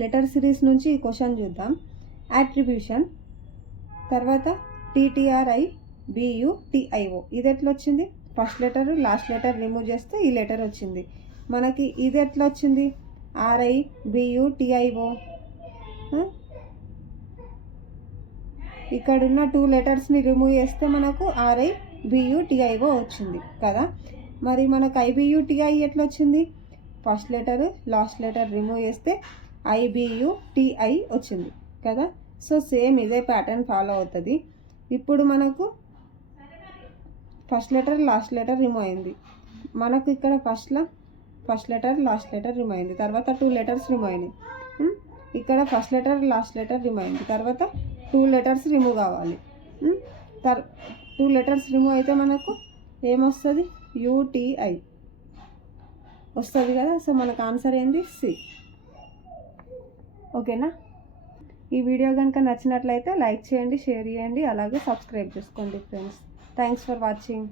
Letter series నుంచి ఈ question చూద్దాం. యాట్రిబ్యూషన్ తర్వాత టీటీఆర్ఐ బియుటిఐఓ ఇది ఎట్లా వచ్చింది? First letter last letter remove చేస్తే ఈ లెటర్ వచ్చింది మనకి. ఇది ఎట్లా వచ్చింది? ఆర్ఐ బియుటిఐఓ. ఇక్కడున్న 2 లెటర్స్ని రిమూవ్ చేస్తే మనకు ఆర్ఐ బియుటిఐఓ వచ్చింది కదా. మరి మనకు ఐబియుటిఐ ఎట్లా వచ్చింది? First letter last letter remove చేస్తే ఐబియుటిఐ వచ్చింది కదా. సో సేమ్ ఇదే ప్యాటర్న్ ఫాలో అవుతుంది. ఇప్పుడు మనకు first letter last letter remove అయింది మనకు. ఇక్కడ first letter last letter remove అయింది, తర్వాత 2 లెటర్స్ రిమూవ్ అయినాయి. ఇక్కడ first letter last letter remove అయింది, తర్వాత 2 లెటర్స్ రిమూవ్ కావాలి. 2 లెటర్స్ రిమూవ్ అయితే మనకు ఏమొస్తుంది? యూటిఐ వస్తుంది కదా. సో మనకు ఆన్సర్ ఏంది? సి. ఓకేనా? ఈ వీడియో కనుక నచ్చినట్లయితే లైక్ చేయండి, షేర్ చేయండి, అలాగే సబ్స్క్రైబ్ చేసుకోండి ఫ్రెండ్స్. Thanks for watching.